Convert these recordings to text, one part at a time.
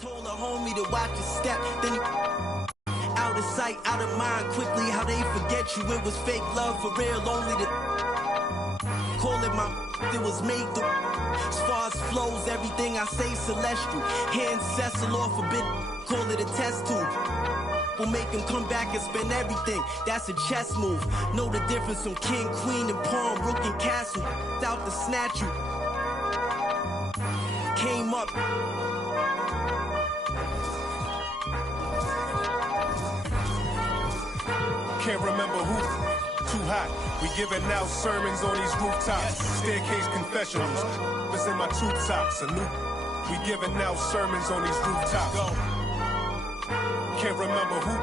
Told a homie to watch his step, then he out of sight, out of mind quickly. How they forget you? It was fake love for real, only the call it my. It was made to. As far as flows, everything I say celestial. Hand Cecil or forbid, call it a test tube. Will make him come back and spend everything. That's a chess move. Know the difference from king, queen, and pawn, rook and castle. Out to snatch you. Came up. Can't remember who. Too hot. We giving out sermons on these rooftops. Staircase confessionals. This in my tube tops. We giving out sermons on these rooftops. Can't remember who.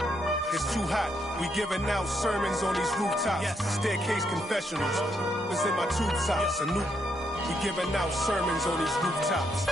It's too hot. We giving out sermons on these rooftops. Staircase confessionals. This in my tube tops. We giving out sermons on these rooftops.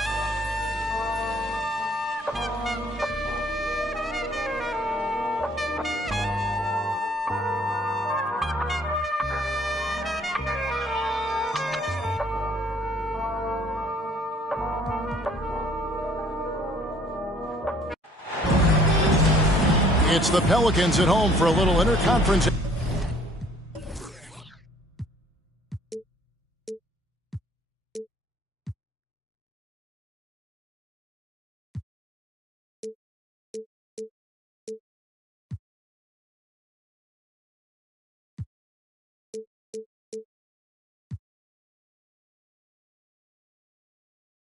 It's the Pelicans at home for a little interconference.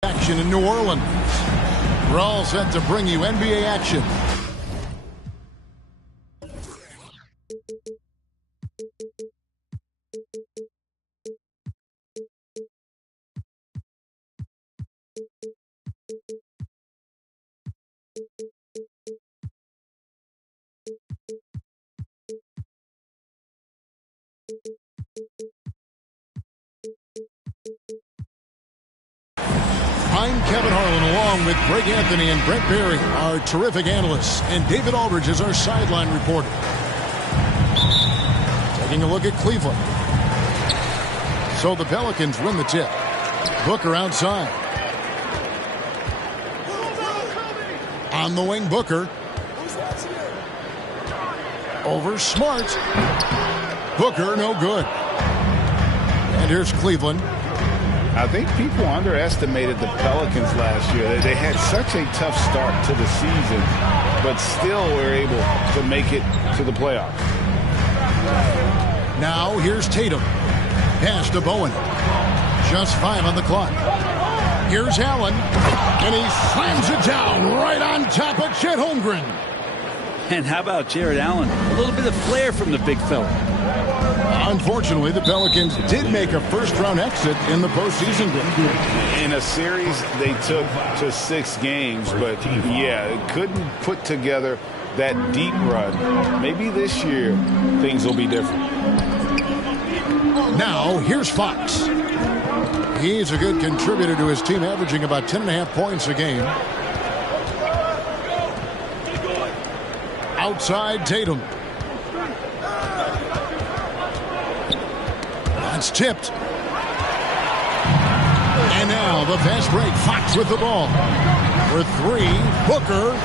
Action in New Orleans. We're all set to bring you NBA action. I'm Kevin Harlan, along with Greg Anthony and Brent Barry, our terrific analysts, and David Aldridge is our sideline reporter. Taking a look at Cleveland. So the Pelicans win the tip. Booker outside. On the wing, Booker. Over Smart. Booker, no good. And here's Cleveland. I think people underestimated the Pelicans last year. They had such a tough start to the season, but still were able to make it to the playoffs. Now here's Tatum. Pass to Bowen. Just 5 on the clock. Here's Allen. And he slams it down right on top of Chet Holmgren. And how about Jared Allen? A little bit of flair from the big fella. Unfortunately, the Pelicans did make a first-round exit in the postseason. In a series they took to 6 games, but yeah, couldn't put together that deep run. Maybe this year things will be different. Now, here's Fox. He's a good contributor to his team, averaging about 10.5 points a game. Outside Tatum. That's tipped. And now the fast break. Fox with the ball. For 3, Booker.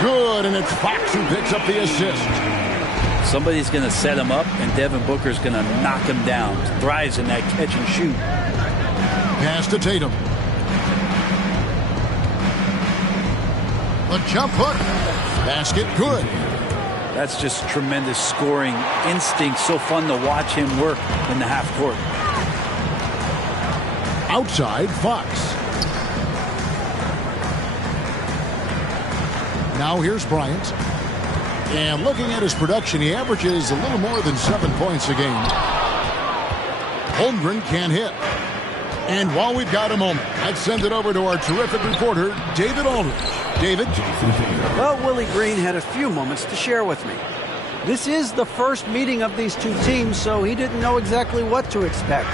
Good, and it's Fox who picks up the assist. Somebody's going to set him up, and Devin Booker's going to knock him down. Thrives in that catch and shoot. Pass to Tatum. A jump hook. Basket good. That's just tremendous scoring instinct. So fun to watch him work in the half court. Outside, Fox. Now here's Bryant. And looking at his production, he averages a little more than 7 points a game. Holmgren can't hit. And while we've got a moment, I'd send it over to our terrific reporter, David Aldridge. David? Well, Willie Green had a few moments to share with me. This is the first meeting of these two teams, so he didn't know exactly what to expect.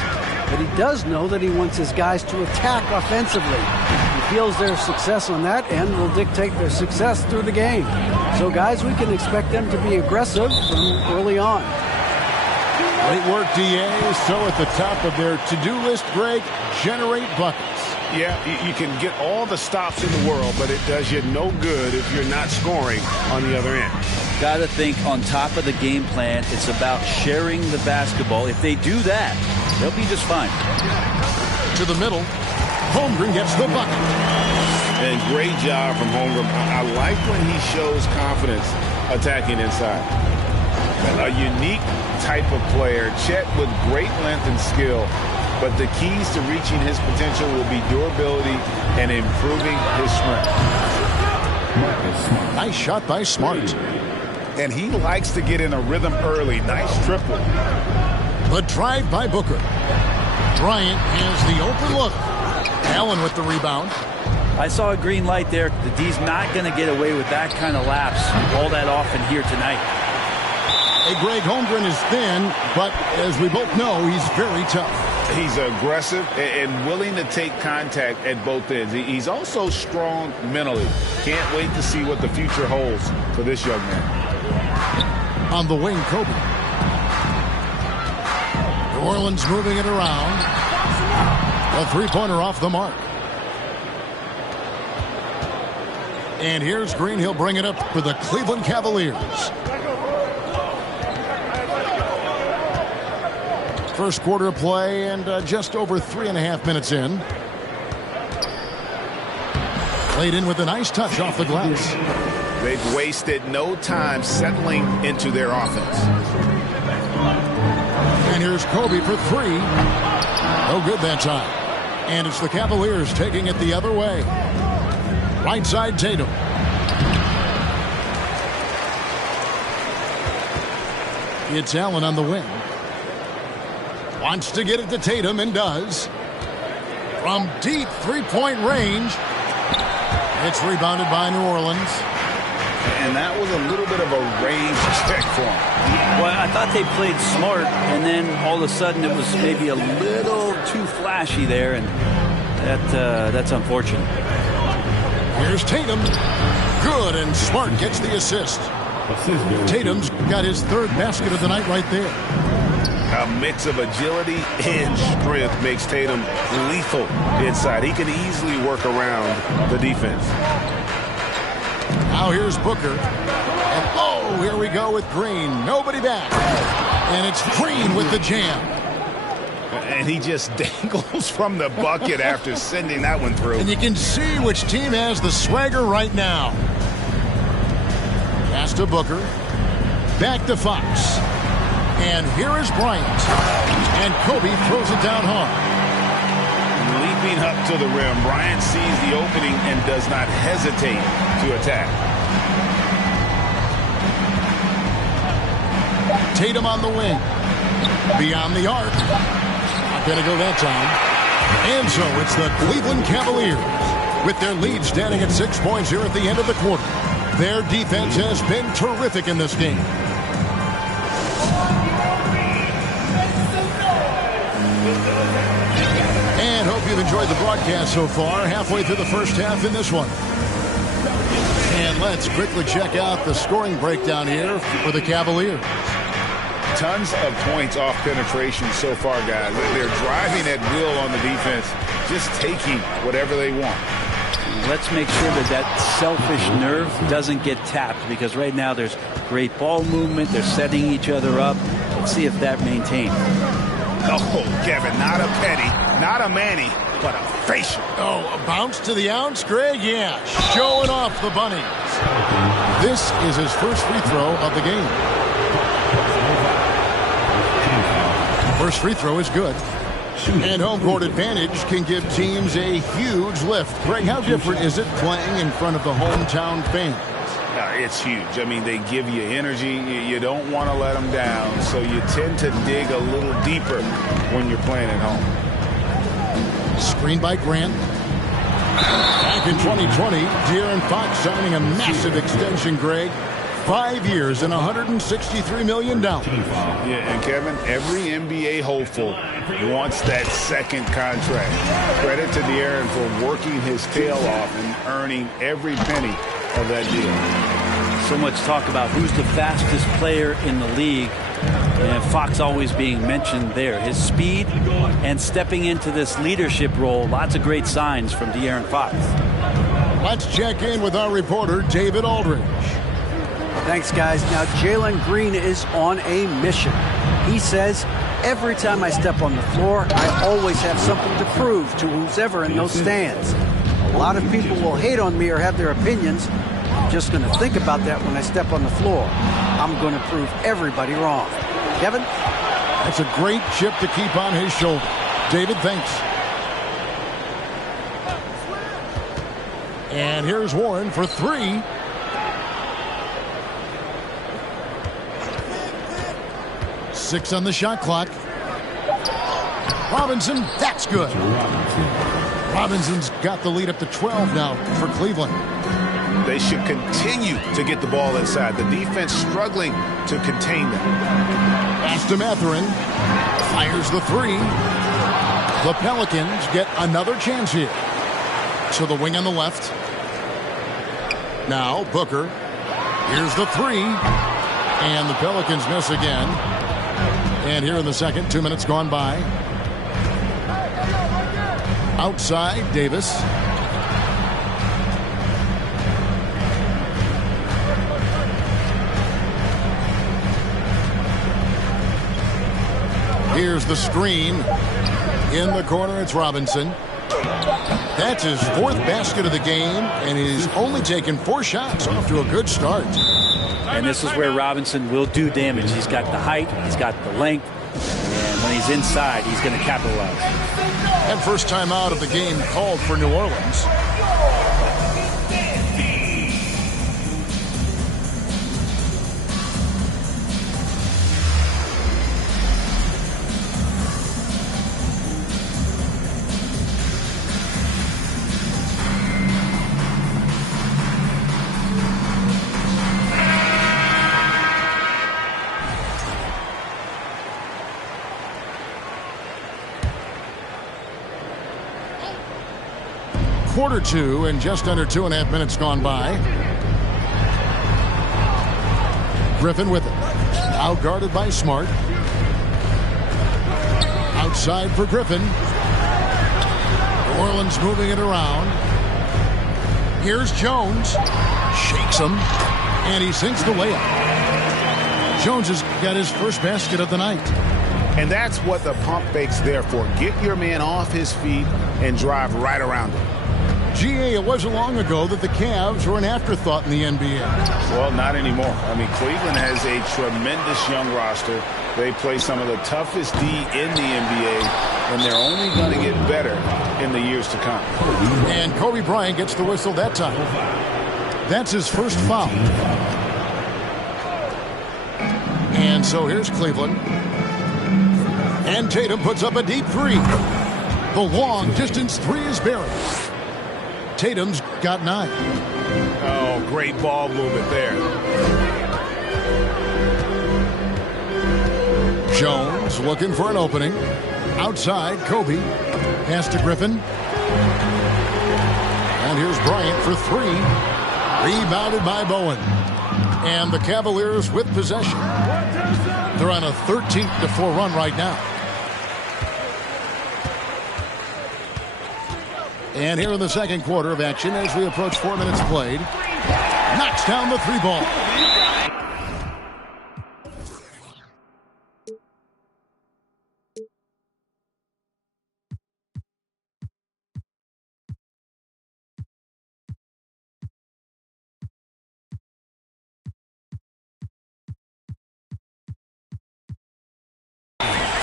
But he does know that he wants his guys to attack offensively. He feels their success on that end will dictate their success through the game. So, guys, we can expect them to be aggressive from early on. Great work, DA. So at the top of their to-do list, Greg, generate buckets. Yeah, you can get all the stops in the world, but it does you no good if you're not scoring on the other end. Got to think on top of the game plan, it's about sharing the basketball. If they do that, they'll be just fine. To the middle. Holmgren gets the bucket. And great job from Holmgren. I like when he shows confidence attacking inside. A unique type of player. Chet with great length and skill. But the keys to reaching his potential will be durability and improving his strength. Nice shot by Smart. And he likes to get in a rhythm early. Nice triple. The drive by Booker. Bryant has the open look. Allen with the rebound. I saw a green light there. The D's not going to get away with that kind of lapse all that often here tonight. Hey, Greg, Holmgren is thin, but as we both know, he's very tough. He's aggressive and willing to take contact at both ends. He's also strong mentally. Can't wait to see what the future holds for this young man. On the wing, Kobe. New Orleans moving it around. A three-pointer off the mark. And here's Green. He'll bring it up for the Cleveland Cavaliers. First quarter play and just over 3.5 minutes in. Played in with a nice touch off the glass. They've wasted no time settling into their offense. And here's Kobe for three. No good that time. And it's the Cavaliers taking it the other way. Right side, Tatum. It's Allen on the wing. Wants to get it to Tatum and does. From deep three-point range. It's rebounded by New Orleans. And that was a little bit of a range check for him. Well, I thought they played smart, and then all of a sudden it was maybe a little too flashy there, and that's unfortunate. Here's Tatum. Good, and Smart gets the assist. Tatum's got his third basket of the night right there. A mix of agility and strength makes Tatum lethal inside. He can easily work around the defense. Now here's Booker. And here we go with Green. Nobody back. And it's Green with the jam. And he just dangles from the bucket after sending that one through. And you can see which team has the swagger right now. Pass to Booker. Back to Fox. And here is Bryant. And Kobe throws it down hard. Leaping up to the rim, Bryant sees the opening and does not hesitate to attack. Tatum on the wing. Beyond the arc. Not going to go that time. And so it's the Cleveland Cavaliers with their lead standing at 6 points here at the end of the quarter. Their defense has been terrific in this game. And hope you've enjoyed the broadcast so far. Halfway through the first half in this one. And let's quickly check out the scoring breakdown here for the Cavaliers. Tons of points off penetration so far, guys. They're driving at will on the defense, just taking whatever they want. Let's make sure that selfish nerve doesn't get tapped, because right now there's great ball movement. They're setting each other up. Let's see if that maintains. Oh, Kevin, not a penny, not a Manny, but a facial. Oh, a bounce to the ounce, Greg? Yeah, showing off the bunnies. This is his first free throw of the game. First free throw is good. And home court advantage can give teams a huge lift. Greg, how different is it playing in front of the hometown fans? It's huge. I mean, they give you energy. You don't want to let them down, so you tend to dig a little deeper when you're playing at home. Screen by Grant. Back in 2020, De'Aaron Fox signing a massive extension, Greg. 5 years and $163 million. Yeah, and Kevin, every NBA hopeful wants that second contract. Credit to De'Aaron for working his tail off and earning every penny of that deal. So much talk about who's the fastest player in the league. And Fox always being mentioned there. His speed and stepping into this leadership role. Lots of great signs from De'Aaron Fox. Let's check in with our reporter, David Aldridge. Thanks, guys. Now, Jalen Green is on a mission. He says, every time I step on the floor, I always have something to prove to who's ever in those stands. A lot of people will hate on me or have their opinions. I'm just going to think about that when I step on the floor. I'm going to prove everybody wrong. Kevin? That's a great chip to keep on his shoulder. David, thanks. And here's Warren for three. Six on the shot clock. Robinson, that's good. Robinson's got the lead up to 12 now for Cleveland. They should continue to get the ball inside. The defense struggling to contain them. Pass to Mathurin. Fires the three. The Pelicans get another chance here. To the wing on the left. Now Booker. Here's the three. And the Pelicans miss again. And here in the second, 2 minutes gone by. Outside, Davis. Here's the screen. In the corner, it's Robinson. That's his fourth basket of the game, and he's only taken 4 shots. Off to a good start. And this is where Robinson will do damage. He's got the height, he's got the length, and when he's inside, he's going to capitalize. And first time out of the game called for New Orleans. Quarter two and just under 2.5 minutes gone by. Griffin with it. Now guarded by Smart. Outside for Griffin. New Orleans moving it around. Here's Jones. Shakes him. And he sinks the layup. Jones has got his first basket of the night. And that's what the pump fake's there for. Get your man off his feet and drive right around him. GA, it wasn't long ago that the Cavs were an afterthought in the NBA. Well, not anymore. I mean, Cleveland has a tremendous young roster. They play some of the toughest D in the NBA, and they're only going to get better in the years to come. And Kobe Bryant gets the whistle that time. That's his first foul. And so here's Cleveland. And Tatum puts up a deep three. The long distance three is buried. Tatum's got 9. Oh, great ball movement there. Jones looking for an opening. Outside, Kobe. Pass to Griffin. And here's Bryant for 3. Rebounded by Bowen. And the Cavaliers with possession. They're on a 13-4 run right now. And here in the second quarter of action, as we approach 4 minutes played, knocks down the 3 ball.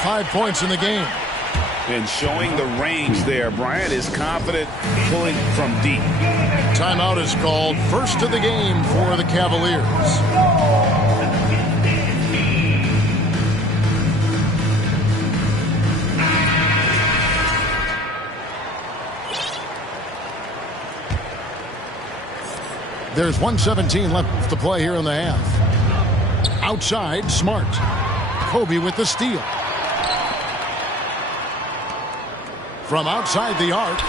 Five points in the game. And showing the range there. Bryant is confident pulling from deep. Timeout is called. First of the game for the Cavaliers. There's 1:17 left to play here in the half. Outside, Smart. Kobe with the steal. From outside the arc,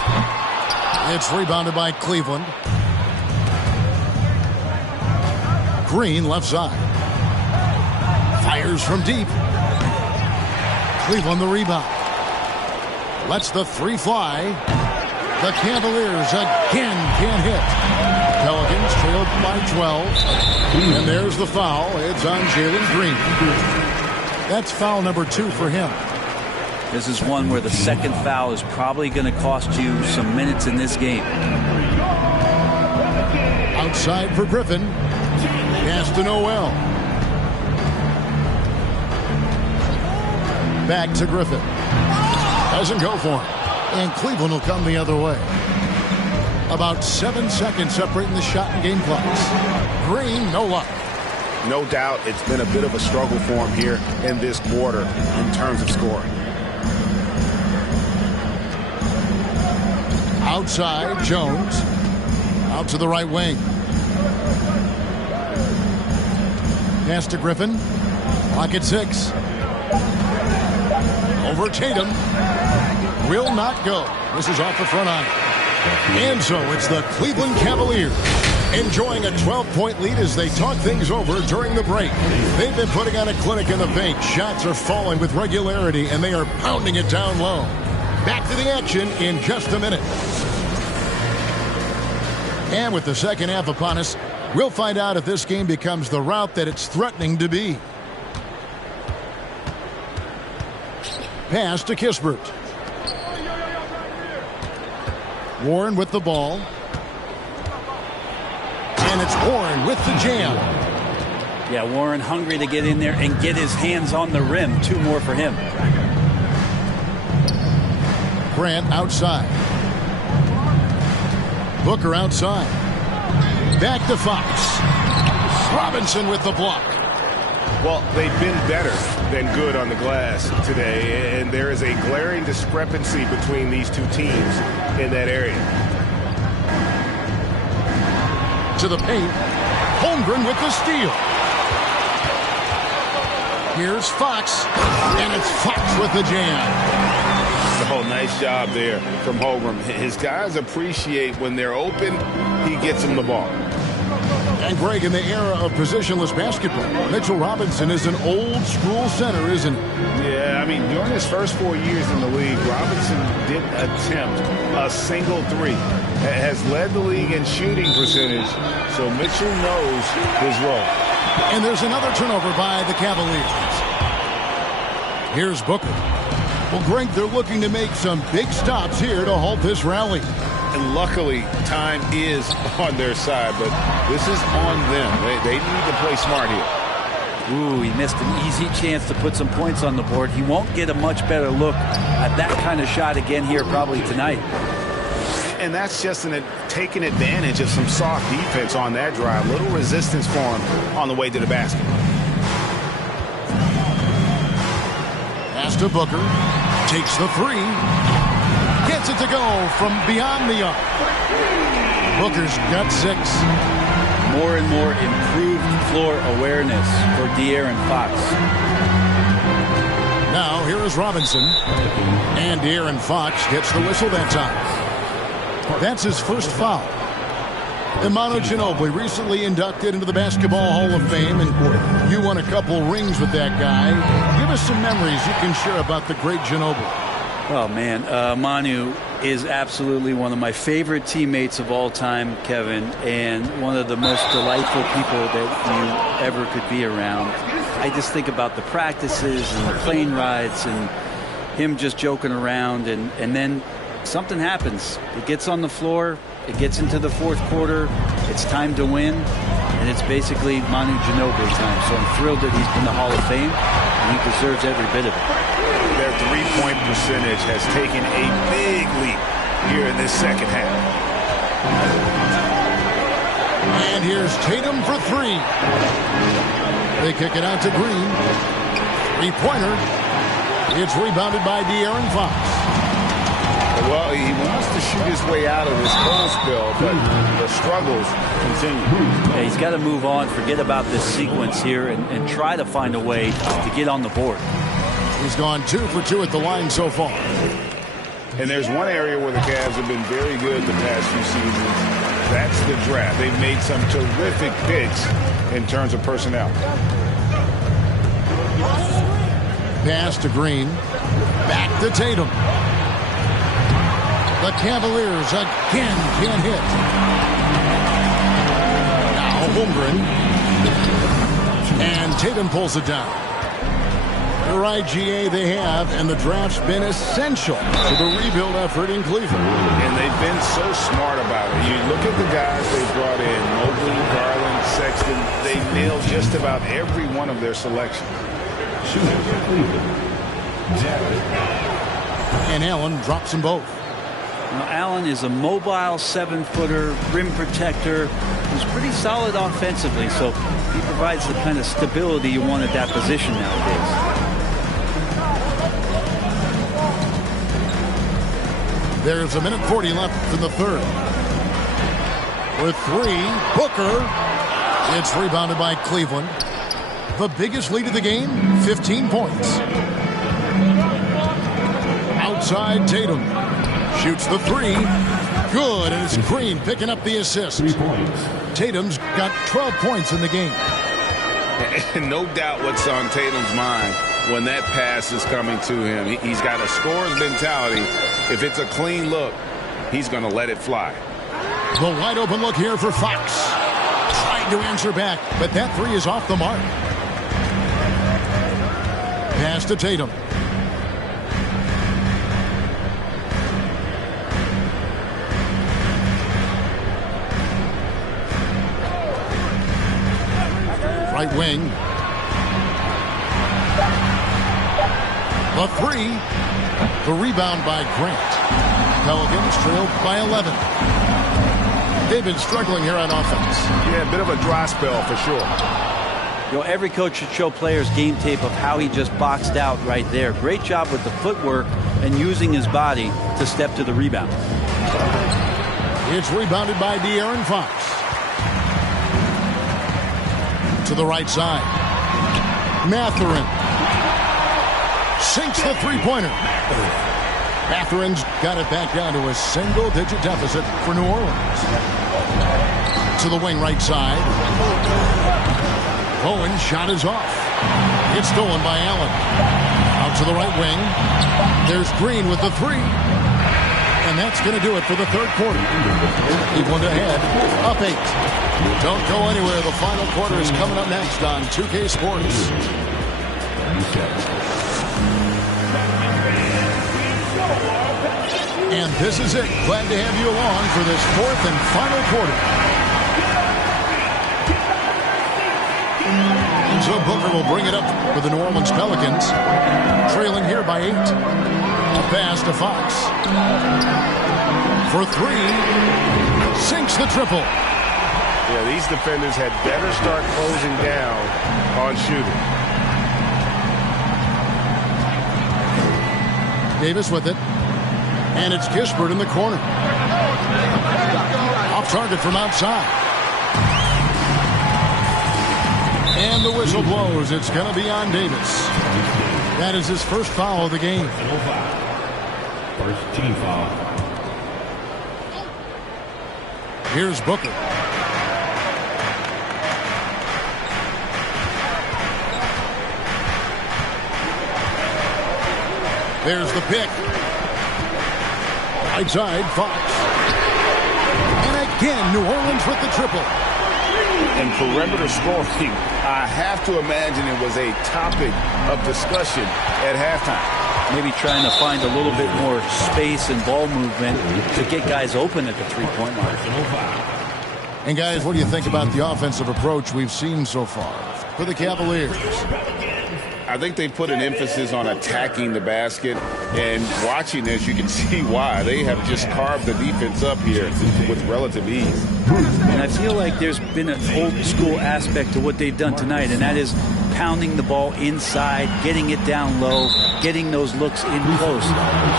it's rebounded by Cleveland. Green left side. Fires from deep. Cleveland the rebound. Lets the three fly. The Cavaliers again can't hit. Pelicans trailed by 12. And there's the foul. It's on Jalen Green. That's foul number 2 for him. This is one where the second foul is probably going to cost you some minutes in this game. Outside for Griffin. Pass to Noel. Back to Griffin. Doesn't go for him. And Cleveland will come the other way. About 7 seconds separating the shot and game clocks. Green, no luck. No doubt it's been a bit of a struggle for him here in this quarter in terms of scoring. Outside, Jones. Out to the right wing. Pass to Griffin. Clock at 6. Over Tatum. Will not go. This is off the front iron. And so it's the Cleveland Cavaliers enjoying a 12-point lead as they talk things over during the break. They've been putting on a clinic in the paint. Shots are falling with regularity, and they are pounding it down low. Back to the action in just a minute. And with the second half upon us, we'll find out if this game becomes the route that it's threatening to be. Pass to Kispert. Warren with the ball. And it's Warren with the jam. Yeah, Warren hungry to get in there and get his hands on the rim. 2 more for him. Grant outside. Booker outside. Back to Fox. Robinson with the block. Well, they've been better than good on the glass today, and there is a glaring discrepancy between these two teams in that area. To the paint. Holmgren with the steal. Here's Fox, and it's Fox with the jam. Oh, nice job there from Holmgren. His guys appreciate when they're open, he gets them the ball. And Greg, in the era of positionless basketball, Mitchell Robinson is an old-school center, isn't he? Yeah, I mean, during his first 4 years in the league, Robinson didn't attempt a single three. Has led the league in shooting percentage, so Mitchell knows his role. And there's another turnover by the Cavaliers. Here's Booker. Well, Greg, they're looking to make some big stops here to halt this rally. And luckily, time is on their side, but this is on them. They need to play smart here. Ooh, he missed an easy chance to put some points on the board. He won't get a much better look at that kind of shot again here probably tonight. And that's just taking advantage of some soft defense on that drive. Little resistance for him on the way to the basket. Pass to Booker. Takes the three. Gets it to go from beyond the arc. Booker's got 6. More and more improved floor awareness for De'Aaron Fox. Now here is Robinson. And De'Aaron Fox gets the whistle that time. That's his first foul. Imanu Ginobili recently inducted into the Basketball Hall of Fame, and you won a couple rings with that guy. Give us some memories you can share about the great Ginobili. Oh, man. Manu is absolutely one of my favorite teammates of all time, Kevin, and one of the most delightful people that you ever could be around. I just think about the practices and the plane rides and him just joking around, and then something happens. It gets on the floor. It gets into the fourth quarter. It's time to win, and it's basically Manu Ginobili time. So I'm thrilled that he's in the Hall of Fame, and he deserves every bit of it. Their three-point percentage has taken a big leap here in this second half. And here's Tatum for 3. They kick it out to Green. 3-pointer. It's rebounded by De'Aaron Fox. Well, he wants to shoot his way out of this cold spell, but the struggles continue. Yeah, he's got to move on, forget about this sequence here, and try to find a way to get on the board. He's gone 2 for 2 at the line so far. And there's one area where the Cavs have been very good the past few seasons. That's the draft. They've made some terrific picks in terms of personnel. Pass to Green. Back to Tatum. The Cavaliers again can't hit. Now Holmgren. And Tatum pulls it down. The right GA they have, and the draft's been essential to the rebuild effort in Cleveland. And they've been so smart about it. You look at the guys they brought in, Mobley, Garland, Sexton, they nailed just about every one of their selections. And Allen drops them both. Now, Allen is a mobile 7-footer, rim protector, who's pretty solid offensively, so he provides the kind of stability you want at that position nowadays. There's 1:40 left in the third. With 3, Booker. It's rebounded by Cleveland. The biggest lead of the game, 15 points. Outside Tatum. Shoots the 3. Good, and it's Green picking up the assist. 3 points. Tatum's got 12 points in the game. And no doubt what's on Tatum's mind when that pass is coming to him. He's got a scorer's mentality. If it's a clean look, he's going to let it fly. The wide open look here for Fox. Trying to answer back, but that 3 is off the mark. Pass to Tatum. Right wing. The 3. The rebound by Grant. Pelicans trailed by 11. They've been struggling here on offense. Yeah, a bit of a dry spell for sure. You know, every coach should show players game tape of how he just boxed out right there. Great job with the footwork and using his body to step to the rebound. It's rebounded by De'Aaron Fox. To the right side. Mathurin. Sinks the three-pointer. Mathurin's got it back down to a single-digit deficit for New Orleans. To the wing right side. Bowen's shot is off. It's stolen by Allen. Out to the right wing. There's Green with the 3. And that's going to do it for the third quarter. Cleveland ahead, up 8. Don't go anywhere. The final quarter is coming up next on 2K Sports. And this is it. Glad to have you along for this fourth and final quarter. So Booker will bring it up for the New Orleans Pelicans. Trailing here by 8. A pass to Fox. For 3. Sinks the triple. Yeah, these defenders had better start closing down on shooting. Davis with it. And it's Kispert in the corner. Off target from outside. And the whistle blows. It's going to be on Davis. That is his first foul of the game. First team foul. Here's Booker. There's the pick. Right side, Fox. And again, New Orleans with the triple. And perimeter scoring, I have to imagine it was a topic of discussion at halftime. Maybe trying to find a little bit more space and ball movement to get guys open at the three-point line. And guys, what do you think about the offensive approach we've seen so far for the Cavaliers? I think they put an emphasis on attacking the basket, and watching this, you can see why. They have just carved the defense up here with relative ease. And I feel like there's been an old-school aspect to what they've done tonight, and that is pounding the ball inside, getting it down low, getting those looks in close.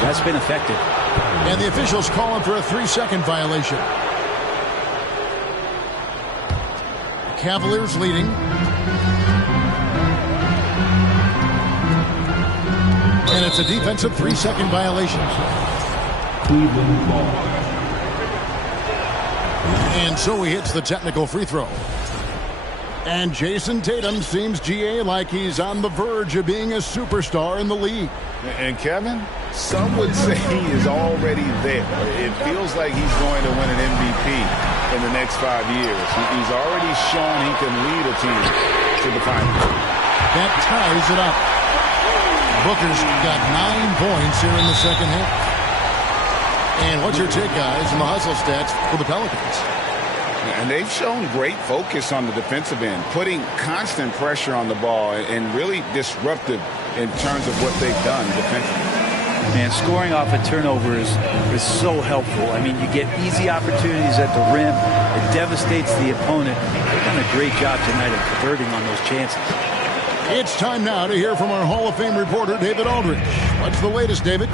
That's been effective. And the officials calling for a 3-second violation. The Cavaliers leading. And it's a defensive 3-second violation. Cleveland ball. And so he hits the technical free throw. And Jason Tatum seems, GA, like he's on the verge of being a superstar in the league. And Kevin, some would say he is already there. It feels like he's going to win an MVP in the next 5 years. He's already shown he can lead a team to the finals. That ties it up. Booker's got 9 points here in the second half. And what's your take, guys, in the hustle stats for the Pelicans? And they've shown great focus on the defensive end, putting constant pressure on the ball and really disruptive in terms of what they've done defensively. Man, scoring off of turnovers is so helpful. I mean, you get easy opportunities at the rim. It devastates the opponent. They've done a great job tonight of converting on those chances. It's time now to hear from our Hall of Fame reporter, David Aldridge. What's the latest, David?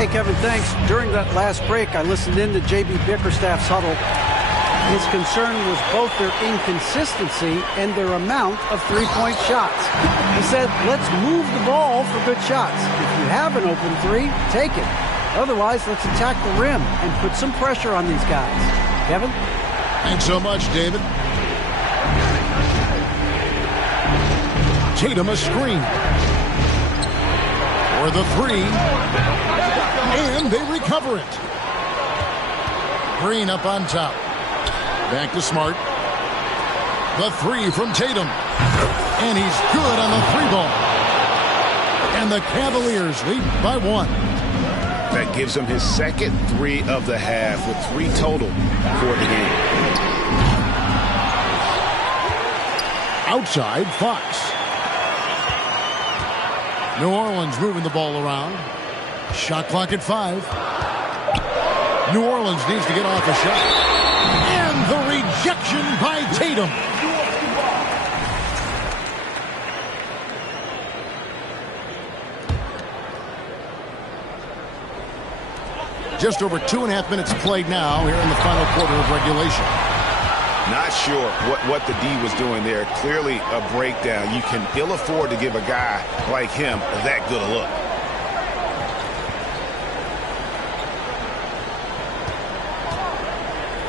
Hey, Kevin, thanks. During that last break, I listened in to J.B. Bickerstaff's huddle. His concern was both their inconsistency and their amount of three-point shots. He said, let's move the ball for good shots. If you have an open three, take it. Otherwise, let's attack the rim and put some pressure on these guys. Kevin? Thanks so much, David. Tatum a screen. For the three. And they recover it. Green up on top. Back to Smart. The three from Tatum. And he's good on the three ball. And the Cavaliers lead by 1. That gives him his second three of the half with 3 total for the game. Outside, Fox. New Orleans moving the ball around. Shot clock at 5. New Orleans needs to get off a shot. And the rejection by Tatum. Just over 2.5 minutes played now here in the final quarter of regulation. Not sure what the D was doing there. Clearly a breakdown. You can ill afford to give a guy like him that good a look.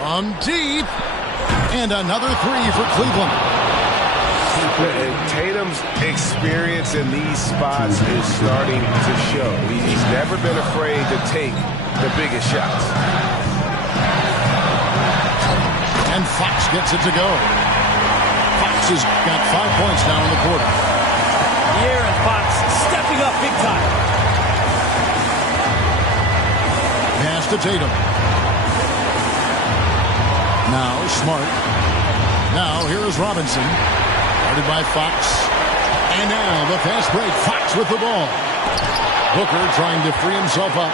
From deep. And another three for Cleveland. And Tatum's experience in these spots is starting to show. He's never been afraid to take the biggest shots. And Fox gets it to go. Fox has got 5 points now in the quarter. De'Aaron Fox stepping up big time. Pass to Tatum. Now Smart. Now here is Robinson. Guarded by Fox. And now the fast break. Fox with the ball. Booker trying to free himself up.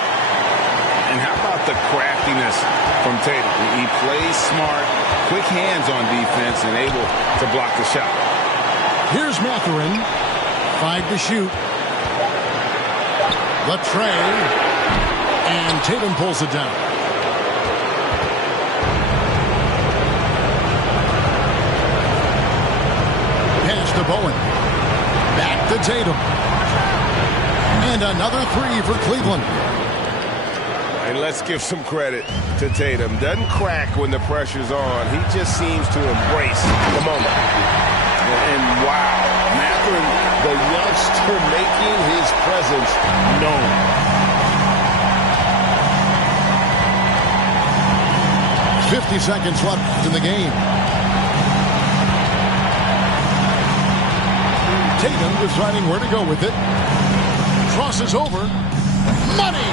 And how about the craftiness from Tatum? He plays smart, quick hands on defense, and able to block the shot. Here's Mathurin. 5 to shoot. Latrey. And Tatum pulls it down. Pass to Bowen. Back to Tatum. And another three for Cleveland. And let's give some credit to Tatum. Doesn't crack when the pressure's on. He just seems to embrace the moment. And wow, Mathurin, the youngster making his presence known. .50 seconds left in the game. Tatum deciding where to go with it. Crosses over. Money!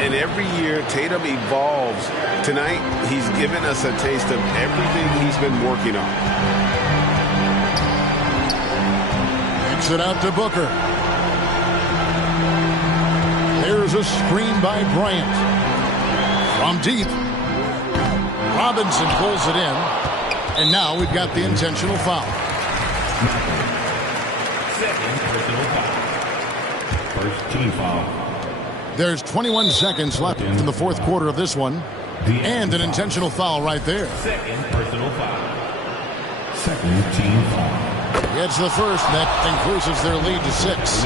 And every year, Tatum evolves. Tonight, he's given us a taste of everything he's been working on. Kicks it out to Booker. There's a screen by Bryant. From deep. Robinson pulls it in. And now we've got the intentional foul. Second personal foul. First team foul. There's 21 seconds left in the fourth quarter of this one. And an intentional foul right there. Second personal foul. Second team foul. It's the first, and that increases their lead to 6.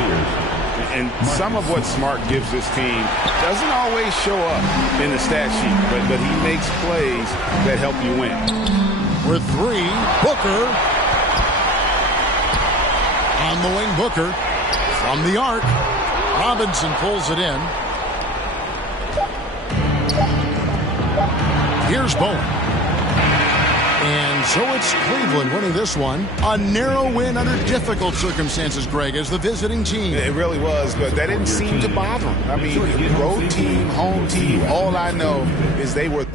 And some of what Smart gives this team doesn't always show up in the stat sheet, but he makes plays that help you win. For three, Booker. On the wing, Booker. From the arc, Robinson pulls it in. Here's Bowen. And so it's Cleveland winning this one. A narrow win under difficult circumstances, Greg, as the visiting team. It really was, but that didn't seem to bother them. I mean, road team, home team, all I know is they were